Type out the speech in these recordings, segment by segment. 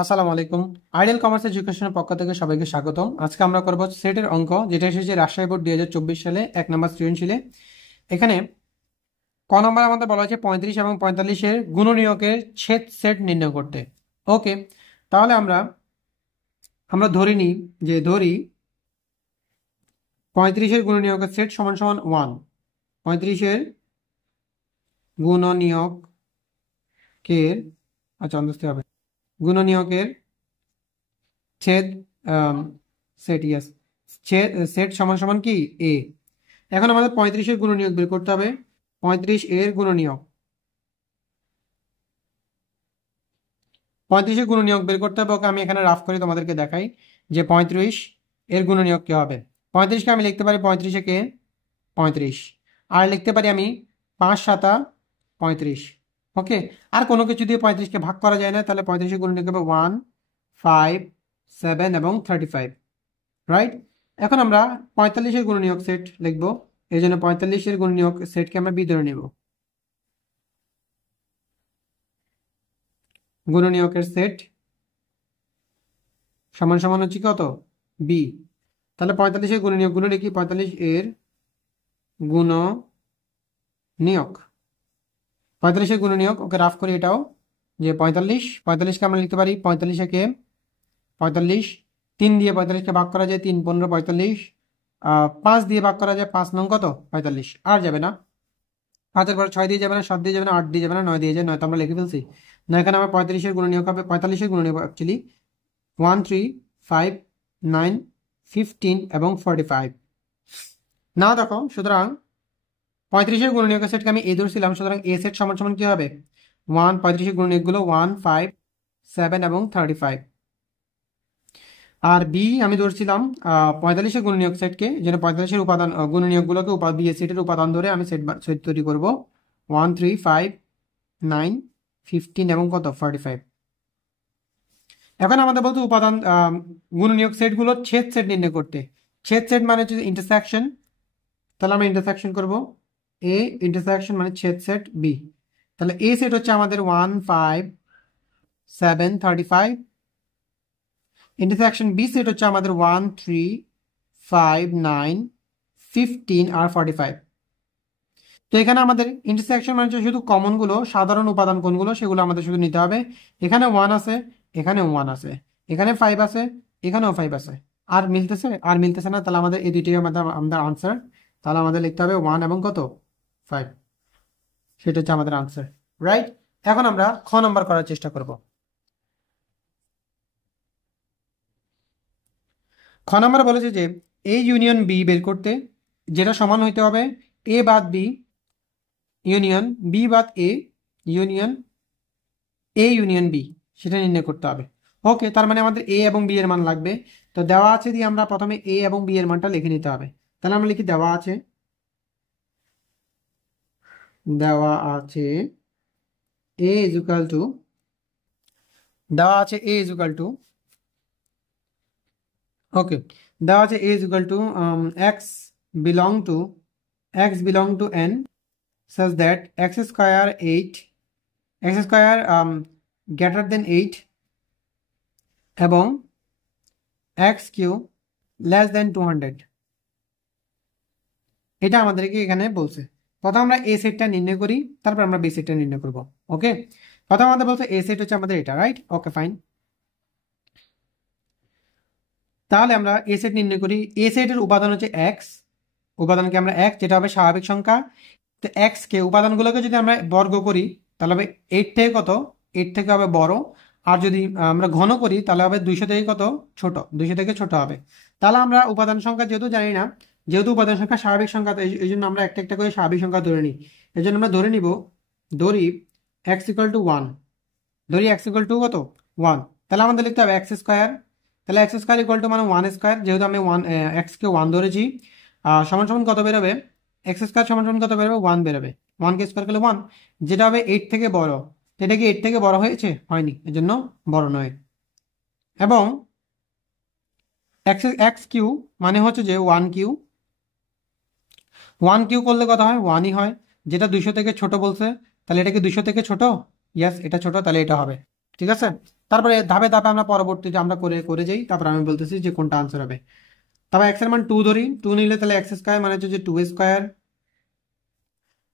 আসসালামু আলাইকুম। Ideal commerce এডুকেশনের পক্ষ থেকে সবাইকে স্বাগতম। আজকে আমরা করব সেটের অঙ্ক, যেটা এসেছে রাজশাহী বোর্ড 2024 সালে 1 নম্বর সৃজনশীলে। এখানে ক নম্বর আমাদের বলা হয়েছে 35 এবং 45-এর গুণনীয়কের ছেদ সেট নির্ণয় করতে। ওকে, তাহলে আমরা আমরা ধরে নিই যে 35-এর গুণনীয়কের সেট সমান সমান 1। 35-এর গুণনীয়কের বুঝতে হবে গুণনীয়কের ছেদ সেট, ইয়েস, সেট সমান সমান কি এ। এখন আমাদের 35-এর গুণনীয়ক বের করতে হবে। 35-এর গুণনীয়ক 35-এর গুণনীয়ক বের করতে হবে। ওকে, আমি এখানে রাফ করে তোমাদেরকে দেখাই যে 35-এর গুণনীয়ক কি হবে। 35-কে আমি লিখতে পারি 35-এ 35, আর লিখতে পারি আমি 5 7 35। ওকে, আর কোনো কিছু দিয়ে 35-কে ভাগ করা যায় না, তাহলে 35-এর গুণনীয়ক হবে 1 5 7 এবং 35, রাইট। এখন আমরা 45-এর গুণনীয়ক সেট লিখব। এই জন্য 45-এর গুণনীয়ক সেটকে আমরা বি ধরে নেব। গুণনীয়কের সেট সমান সমান হচ্ছে কত? বি। তাহলে 45-এর গুণনীয়ক গুলো লিখি। 45-এর গুণনীয়ক 45-এর গুণনীয়ক, ওকে রাফ করি এটাও, যে 45-কে আমরা লিখতে পারি 45-একে 45, 3 দিয়ে 45-কে ভাগ করা যায় 3 15 45, 5 দিয়ে ভাগ করা যায় 5 নং কত 45, আর যাবে না। 5-এর পর 6 দিয়ে যাবে না, 7 দিয়ে যাবে না, 8 দিয়ে যাবে না, 9 দিয়ে যায়, 9 তো আমরা লিখে ফেলছি। না, এখানে আমার 45-এর গুণনীয়ক হবে 45-এর গুণনীয়ক অ্যাকচুয়ালি 1 3 5 9 15 এবং 45। না দেখো, সুতরাং 35-এর গুণনীয়কের সেটকে আমি এ ধরছিলাম, সুতরাং এ সেট সমান সমান কি হবে? 1, 35-এর গুণনীয়কগুলো 1 5 7 এবং 35। আর বি আমি ধরছিলাম 45-এর গুণনীয়ক সেটকে, যেন 45-এর উপাদান গুণনীয়কগুলোকে বি এর সেটের উপাদান ধরে আমি সেট তৈরি করব 1 3 5 9 15 এবং কত 45। এখন আমাদের বলতে উপাদান গুণনীয়ক সেটগুলো ছেদ সেট নির্ণয় করতে। ছেদ সেট মানে হচ্ছে ইন্টারসেকশন, তাহলে আমরা ইন্টারসেকশন করব। এ ইন্টারসেকশন মানে ছেদ সেট বি। তাহলে এ সেট হচ্ছে আমাদের 1 5 7 35, ইন্টারসেকশন বি সেট হচ্ছে আমাদের 1 3 5 9 15 আর 45। তো এখানে আমাদের ইন্টারসেকশন মানে হচ্ছে শুধু কমন গুলো, সাধারণ উপাদান কোনগুলো সেগুলো আমাদের শুধু নিতে হবে। এখানে 1 আছে, এখানেও 1 আছে, এখানে 5 আছে, এখানেও 5 আছে। আর মিলতেছে না, তাহলে আমাদের এই দুইটাই আমাদের আনসার। তাহলে আমাদের লিখতে হবে 1 এবং কত 5, সেটা হচ্ছে আমাদের আনসার, রাইট। এখন আমরা খ নাম্বার করার চেষ্টা করব। খ নাম্বার বলেছে যে এ ইউনিয়ন বি বের করতে, যেটা সমান হইতে হবে এ বাদ বি ইউনিয়ন বি বাদ A union A union B, সেটা নির্ণয় করতে হবে। ওকে, তার মানে আমাদের এ এবং বি এর মান লাগবে। তো দেওয়া আছে দিয়ে আমরা প্রথমে এ এবং বি এর মানটা লিখে নিতে হবে। তাহলে আমরা লিখি দেওয়া আছে A is equal to okay, দেওয়া আছে A is equal to X belong to N such that x square greater than 8 এবং x cube less than 200। এটা আমাদেরকে এখানে বলছে। প্রথম আমরা এ সেটটা নির্ণয় করি, তারপর আমরা বি সেটটা নির্ণয় করব। ওকে, প্রথম আমাদের বলছে এ সেট হচ্ছে আমাদের এটা, রাইট। ওকে, ফাইন। তাহলে আমরা এ সেট নির্ণয় করি। এ সেটের উপাদান হচ্ছে এক্স, উপাদানকে আমরা এক্স, যেটা হবে স্বাভাবিক সংখ্যা। তো এক্স কে উপাদানগুলোকে যদি আমরা বর্গ করি তাহলে হবে 8 থেকে কত 8 থেকে হবে বড়। আর যদি আমরা ঘন করি তাহলে হবে 200 থেকে কত ছোট, 200 থেকে ছোট হবে। তাহলে আমরা উপাদান সংখ্যা যেহেতু জানি না, যেহেতু উপাদান সংখ্যা স্বাভাবিক সংখ্যা, তো এই জন্য আমরা একটা একটা করে স্বাভাবিক সংখ্যা ধরে নিই। এই জন্য আমরা ধরি x equal to 1, x equal to কত 1। তাহলে আমাদের লিখতে হবে এক্স স্কোয়ার। তাহলে এক্স স্কোয়ার ইকুয়াল টু মানে 1 স্কোয়ার, যেহেতু আমি এক্স কে 1 ধরেছি, সমান সমান কত বেরোবে? এক্স স্কোয়ার সমান সমান কত বেরোবে? 1 বেরোবে। 1 কে স্কোয়ার করলে 1, যেটা হবে 8 থেকে বড়। এটা কি 8 থেকে বড় হয়েছে? হয়নি, এজন্য বড় নয়। এবং এক্স কিউ মানে হচ্ছে যে 1 কিউ করলে কত হয়? 1ই হয়। যেটা 200 থেকে ছোট বলছে, তাহলে এটা কি 200 থেকে ছোট? ইয়েস, এটা ছোট, তাহলে এটা হবে। ঠিক আছে, তারপরে ধাপে ধাপে আমরা পরবর্তীতে আমরা করে করে যাই, তারপর আমি বলতেছি যে কোনটা আনসার হবে। তারপর এক্স এর মান 2 ধরি, 2 নিলে তাহলে এক্স স্কোয়ার মানে হচ্ছে যে 2 স্কোয়ার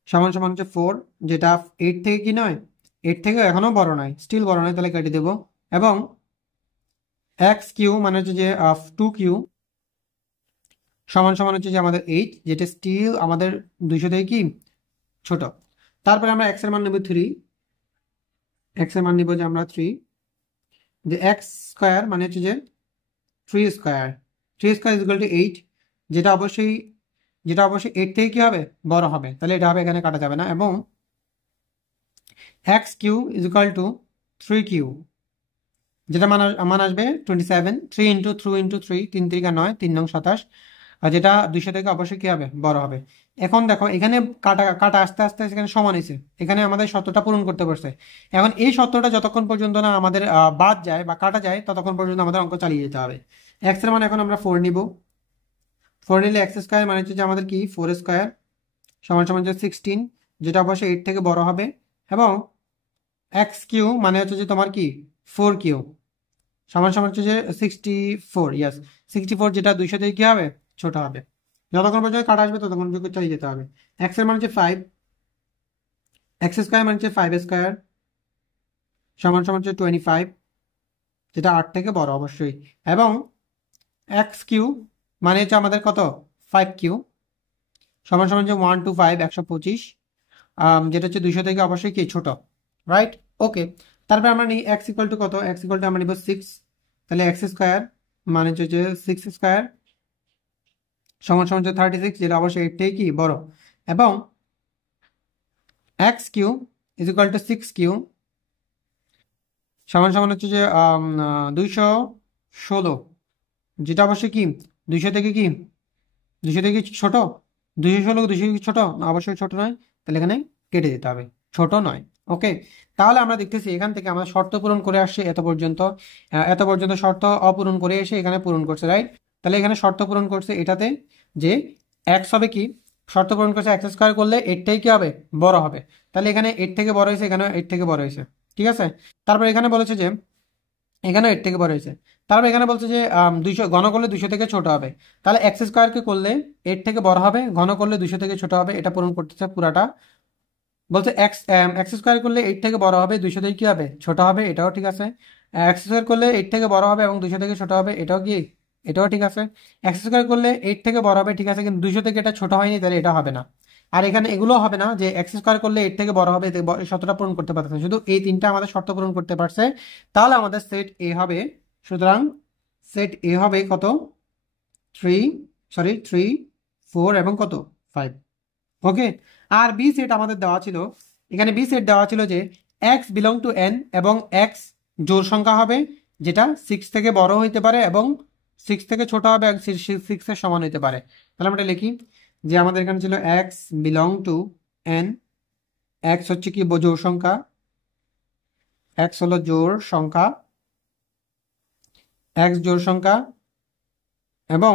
সমান সমান হচ্ছে 4, যেটা 8 থেকে কি নয়, 8 থেকে এখনো বড় নয়, স্টিল বড় নয়, তাহলে কেটে দেবো। এবং এক্স কিউ মানে হচ্ছে যে 2 কিউ সমান সমান হচ্ছে যে আমাদের 8, যেটা স্টিল আমাদের 200 থেকে কি ছোট। তারপরে আমরা এক্স এর মান নেব 3, এক্স এর মান নিব যে আমরা 3, যে এক্স স্কোয়ার মানে হচ্ছে যে 3 square, 3 square is equal two 8, যেটা অবশ্যই 8 থেকে কি হবে বড় হবে, তাহলে এটা হবে, এখানে কাটা যাবে না। এবং X Q is equal to 3 Q, যেটা মান আসবে 27, 3 ইন্টু 3, 3 3 9, 3 নং 27, আর যেটা 200 থেকে অবশ্যই কি হবে বড় হবে। এখন দেখো এখানে কাটা কাটা আস্তে আস্তে এখানে সমান হয়েছে, এখানে আমাদের শর্তটা পূরণ করতে পারছে। এখন এই শর্তটা যতক্ষণ পর্যন্ত না আমাদের বাদ যায় বা কাটা যায়, ততক্ষণ পর্যন্ত আমাদের অঙ্ক চালিয়ে যেতে হবে। এক্স এর মান এখন আমরা 4 নিব, 4 নিলে এক্স স্কোয়ার মানে হচ্ছে যে আমাদের কি 4 স্কোয়ার সমান সমান যে 16, যেটা অবশ্যই 8 থেকে বড় হবে। এবং এক্স কিউ মানে হচ্ছে যে তোমার কি 4 কিউ সমান সমান হচ্ছে যে 64, ইয়াস 64, যেটা 200 থেকে কি হবে ছোট হবে। যতক্ষণ পর্যন্ত কাটা আসবে ততক্ষণ পর্যন্ত চালিয়ে যেতে হবে। এক্স এর মান হচ্ছে 5, এক্স স্কোয়ার মানে হচ্ছে 5 স্কোয়ার সমান সমান হচ্ছে 25, যেটা 8 থেকে বড় অবশ্যই। এবং এক্স কিউ মানে হচ্ছে আমাদের কত 5 কিউ সমান সমান হচ্ছে 125, 125, যেটা হচ্ছে 200 থেকে অবশ্যই কি ছোট, রাইট? ওকে, তারপরে আমরা নিই এক্স ইকুয়াল টু কত, এক্স ইকুয়াল টু আমরা নিব 6, তাহলে এক্স স্কোয়ার মানে হচ্ছে যে 6 স্কোয়ার সমান সমান হচ্ছে 36, যেটা অবশ্যই 8 থেকে কি বড়। এবং X Q is equal to 6 Q সমান সমান হচ্ছে যে 216, যেটা অবশ্যই কি 200 থেকে কি 200 থেকে ছোট, 216 200 কি ছোট না, অবশ্যই ছোট নয়, তাহলে এখানে কেটে দিতে হবে, ছোট নয়। ওকে, তাহলে আমরা দেখতেছি এখান থেকে আমরা শর্ত পূরণ করে আসছে এত পর্যন্ত, এত পর্যন্ত শর্ত অপূরণ করে এসে এখানে পূরণ করছে, রাইট? তাহলে এখানে শর্ত পূরণ করছে এটাতে যে এক্স হবে কি, শর্ত পূরণ করছে এক্স স্কোয়ার করলে এরটাই কি হবে বড় হবে, তাহলে এখানে 8 থেকে বড় হয়েছে, এখানে 8 থেকে বড় হয়েছে, ঠিক আছে। তারপর এখানে বলেছে যে এখানে 8 থেকে বড় হয়েছে। তারপর এখানে বলছে যে 200 ঘন করলে 200 থেকে ছোট হবে, তাহলে এক্স স্কোয়ারকে করলে 8 থেকে বড় হবে, ঘন করলে 200 থেকে ছোট হবে, এটা পূরণ করতেছে পুরাটা। বলছে এক্স এক্স স্কোয়ার করলে 8 থেকে বড় হবে, 200 থেকে কি হবে ছোট হবে, এটাও ঠিক আছে। এক্স স্কোয়ার করলে 8 থেকে বড় হবে এবং 200 থেকে ছোট হবে, এটাও কি, এটাও ঠিক আছে। এক্স স্কোয়ার করলে 8 থেকে বড় হবে, ঠিক আছে, কিন্তু 200 থেকে এটা ছোট হয়নি, তাহলে এটা হবে না। আর এখানে এগুলো হবে না যে এক্স স্কোয়ার করলে 8 থেকে বড় হবে, এই শর্তটা পূরণ করতে পারতেছে না, শুধু এই তিনটা আমাদের শর্ত পূরণ করতে পারছে, তাহলে আমাদের সেট এ হবে। সুতরাং সেট এ হবে কত 3 4 এবং কত 5। ওকে, আর বি সেট আমাদের দেওয়া ছিল, এখানে বি সেট দেওয়া ছিল যে এক্স বিলং টু এন এবং এক্স জোড় সংখ্যা হবে, যেটা 6 থেকে বড় হইতে পারে এবং 6 থেকে ছোট হবে এবং 6 এর সমান হইতে পারে। তাহলে আমরা লিখি যে আমাদের এখানে ছিল x belong to N, x হচ্ছে কি জোড় সংখ্যা, এক্স হলো জোড় সংখ্যা, এক্স জোড় সংখ্যা, এবং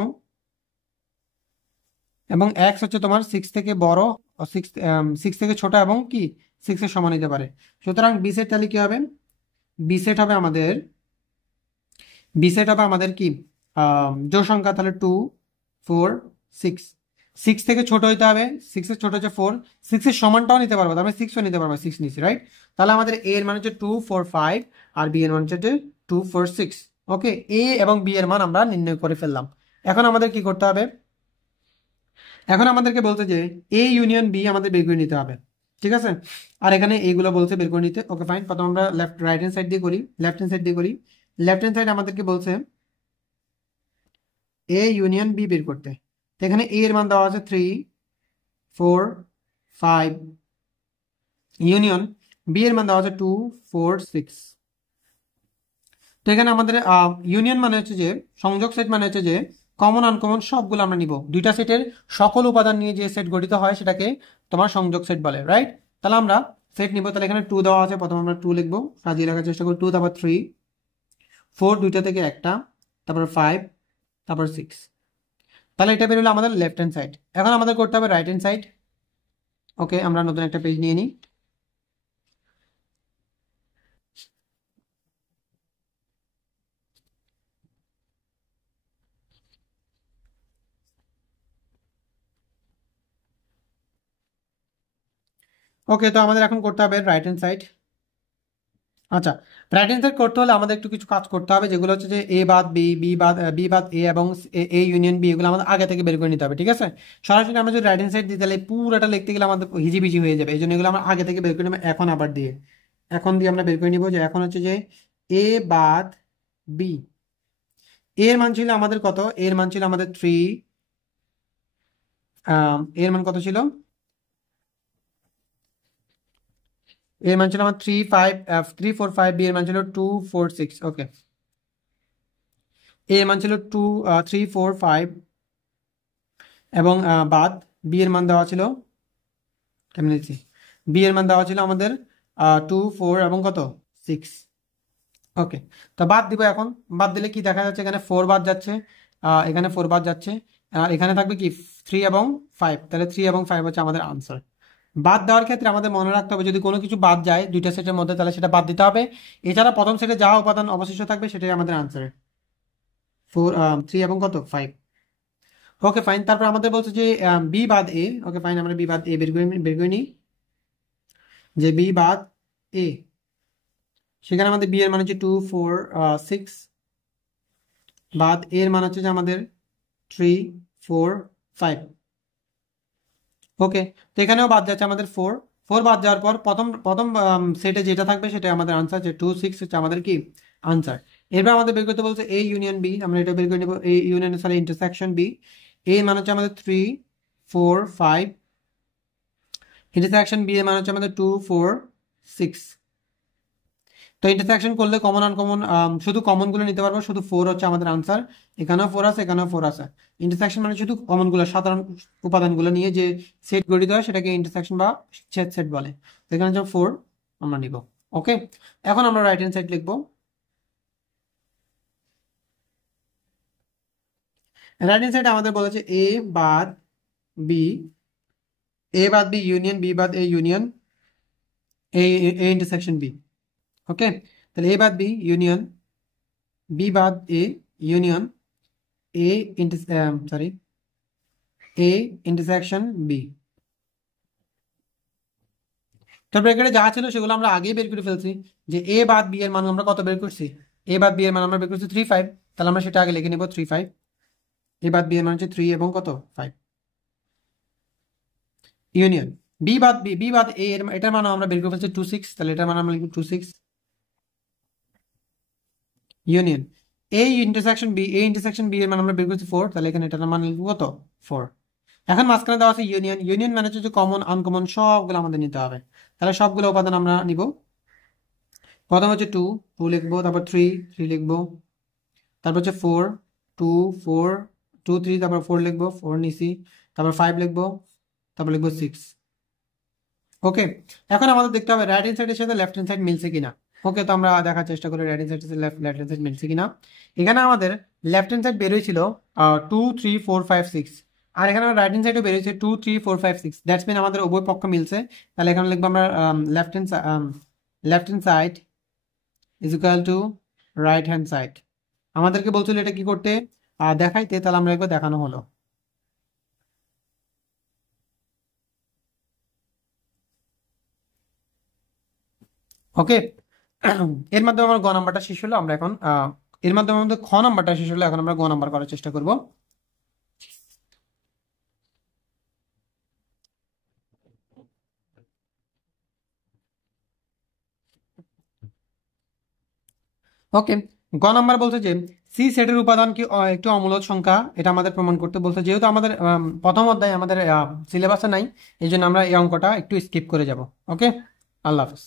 এক্স হচ্ছে তোমার 6 থেকে বড়, 6 থেকে ছোট এবং কি 6 এর সমান হতে পারে। সুতরাং বি সেট তাহলে কি হবে, বি সেট হবে আমাদের, বি সেট হবে আমাদের কি জোড় সংখ্যা, তাহলে 2 4 6, 6 থেকে ছোট হইতে হবে, 6 এর ছোট হচ্ছে 4, 6 এর সমানটাও নিতে পারবো, তার মানে 6ও নিতে পারবো, 6 নিচ্ছি, রাইট? তাহলে আমাদের এ এর মান হচ্ছে 2 4 5 আর বি এর মান হচ্ছে 2 4 6। ওকে, এ এবং বি এর মান আমরা নির্ণয় করে ফেললাম। এখন আমাদের কি করতে হবে, এখন আমাদেরকে বলতে যে এ ইউনিয়ন বি আমাদের বের করে নিতে হবে, ঠিক আছে। আর এখানে এইগুলো বলছে বের করে নিতে। ওকে ফাইন, প্রথম আমরা রাইট হ্যান্ড সাইড দিয়ে করি, লেফট হ্যান্ড সাইড দিয়ে করি। লেফট হ্যান্ড সাইড আমাদেরকে বলছে এ ইউনিয়ন বি বের করতে, তো এখানে এ এর মান দেওয়া আছে 3 4 5, ইউনিয়ন বি এর মান দেওয়া আছে 2 4 6। তো এখানে আমাদের ইউনিয়ন মানে হচ্ছে যে সংযোগ সেট, মানে হচ্ছে যে কমন আনকমন সবগুলো আমরা নিব, দুইটা সেটের সকল উপাদান নিয়ে যে সেট গঠিত হয় সেটাকে তোমার সংযোগ সেট বলে, রাইট? তাহলে আমরা সেট নিব, তাহলে এখানে 2 দেওয়া আছে, প্রথমে আমরা 2 লিখবো, সাজিয়ে রাখার চেষ্টা করি, 2 তারপর 3 4 দুইটা থেকে একটা, তারপর 5 তারপর 6। তাহলে এটা বেরোলো আমাদের লেফট হ্যান্ড সাইড। এখন আমাদের করতে হবে রাইট হ্যান্ড সাইড। ওকে, আমরা নতুন একটা পেজ নিয়ে নিই। ওকে, তো আমাদের এখন করতে হবে রাইট হ্যান্ড সাইড। আচ্ছা, রাইট হ্যান্ড সাইড করতে হলে আমাদের একটু কিছু কাজ করতে হবে, যেগুলো হচ্ছে যে এ বাদ বি, বি বাদ এ এবং এ ইউনিয়ন বি, এগুলো আমাদের আগে থেকে বের করে নিতে হবে, ঠিক আছে? সরাসরি আমরা যদি রাইট হ্যান্ড সাইড দিতে তাহলে পুরোটা লিখতে গেলে আমাদের হিজিবিজি হয়ে যাবে। এই জন্য এগুলো আমরা আগে থেকে বের করে নেবো এখন আবার দিয়ে। এখন দিয়ে আমরা বের করে নিব যে এখন হচ্ছে যে এ বাদ বি, এর মান ছিল আমাদের কত? এর মান ছিল আমাদের 3, এর মান কত ছিল? এর মান ছিল আমার 3 4 5, বি এর মান ছিল 2 4 6। ওকে, এর মান ছিল 3 4 5 এবং বাদ বি এর মান দেওয়া ছিল, কেমন লিখছি, বি এর মান দেওয়া ছিল আমাদের 2 4 এবং কত 6। ওকে, তো বাদ দিব এখন। বাদ দিলে কি দেখা যাচ্ছে, এখানে 4 বাদ যাচ্ছে, এখানে 4 বাদ যাচ্ছে, আর এখানে থাকবে কি 3 এবং 5। তাহলে 3 এবং 5 হচ্ছে আমাদের আনসার। বাদ দেওয়ার ক্ষেত্রে আমাদের মনে রাখতে হবে যদি কোনো কিছু বাদ যায় দুইটা সেটের মধ্যে তাহলে সেটা বাদ দিতে হবে। এছাড়া প্রথম সেটে যা উপাদান অবশিষ্ট থাকবে সেটাই আমাদের আনসার, 3 এবং কত 5। ওকে ফাইন, তারপর আমাদের বলছে যে বি বাদ এ। ওকে ফাইন, আমরা বি বাদ এ বের করে নিই যে বি বাদ এ, সেখানে আমাদের বি এর মান হচ্ছে 2 4 6, বাদ এর মান হচ্ছে যে আমাদের 3 4 5। ওকে, তো এখানেও বাদ যাচ্ছে আমাদের 4 বাদ যাওয়ার পর প্রথম প্রথম সেটে যেটা থাকবে সেটা আমাদের আনসার, যে 2 6 হচ্ছে আমাদের কি আনসার। এরপর আমাদের বের করতে বলছে এ ইউনিয়ন বি, আমরা এটা বের করে নেব। এ ইউনিয়ন সাথে ইন্টারসেকশন বি, এ মান হচ্ছে আমাদের 3 4 5, ইন্টারসেকশন বি এর মান হচ্ছে আমাদের 2 4 6। তো ইন্টারসেকশন করলে কমন আনকমন শুধু কমন গুলো নিতে পারবো, শুধু 4 হচ্ছে আমাদের আনসার। এখানেও 4 আছে, এখানেও 4 আছে। ইন্টারসেকশন মানে শুধু কমন গুলো, সাধারণ উপাদানগুলো নিয়ে যে সেট গঠিত হয় সেটাকে ইন্টারসেকশন বা ছেদ সেট বলে। তো এখানে যে 4 আমরা নিব। ওকে, এখন আমরা রাইট হ্যান্ড সাইড লিখবো। রাইট হ্যান্ড সাইড আমাদের বলেছে এ বাদ বি, এ বাদ বি ইউনিয়ন বি বাদ A union A, A intersection B. Okay, তাহলে এ বাদ বি ইউনিয়ন বি বাদ A union A sorry A intersection B. তো ব্র্যাকেটে যা ছিল সেগুলো আমরা আগেই বের করে ফেলছি, যে এ বাদ বি এর মান আমরা কত বের করছি, এ বাদ বি এর মান আমরা বের করছি 3 5। তাহলে আমরা সেটা আগে লিখে নেব 3 5। এ বাদ বি এর মান হচ্ছে 3 এবং কত 5। ইউনিয়ন বি বাদ এ এর এটার মান আমরা বের করে ফেলছি 2 6। তাহলে এটার মান আমরা লিখব 2 6। ইউনিয়ন এ ইন্টারসেকশন বি এর মান আমরা বের করছি 4। তাহলে এখানে এটার মান লিখব কত 4। এখন মাঝখানে দেওয়া আছে ইউনিয়ন, ইউনিয়ন মানে হচ্ছে কমন আনকমন সবগুলো আমাদের নিতে হবে। তাহলে সবগুলো উপাদান আমরা নিব। প্রথম হচ্ছে 2 লিখবো, তারপর 3 লিখবো, তারপর হচ্ছে 4 2 3, তারপর 4 লিখবো, 4 নিছি, তারপর 5 লিখবো, তারপর লিখবো 6। ওকে, এখন আমাদের দেখতে হবে রাইট হ্যান্ড সাইডের সাথে লেফট হ্যান্ড সাইড মিলছে কিনা। ওকে, তো আমরা দেখার চেষ্টা করি রাইট হ্যান্ড সাইডের সাথে লেফট হ্যান্ড সাইড মিলছে কিনা। এখানে আমাদের লেফট হ্যান্ড সাইড বেরোয়ছিল 2 3 4 5 6, আর এখানে রাইট হ্যান্ড সাইডে বেরিয়েছে 2 3 4 5 6। দ্যাটস মিন আমাদের উভয় পক্ষ মিলছে। তাহলে এখানে লিখবো আমরা left hand side is equal two right hand side. আমাদেরকে বলছিল এটা কি করতে দেখাইতে, তাহলে আমরা একবার দেখানো হলো। ওকে, এর মাধ্যমে আমার গ নাম্বারটা শেষ হলো। আমরা এখন এর মাধ্যমে আমাদের খ নাম্বারটা শেষ হলো, এখন আমরা গ নাম্বার করার চেষ্টা করব। ওকে, গ নাম্বার বলছে যে সি সেটের উপাদান কি একটি অমূলক সংখ্যা, এটা আমাদের প্রমাণ করতে বলছে। যেহেতু আমাদের প্রথম অধ্যায়ে আমাদের সিলেবাসে নাই, এই জন্য আমরা এই অঙ্কটা একটু স্কিপ করে যাব। ওকে, আল্লাহ হাফেজ।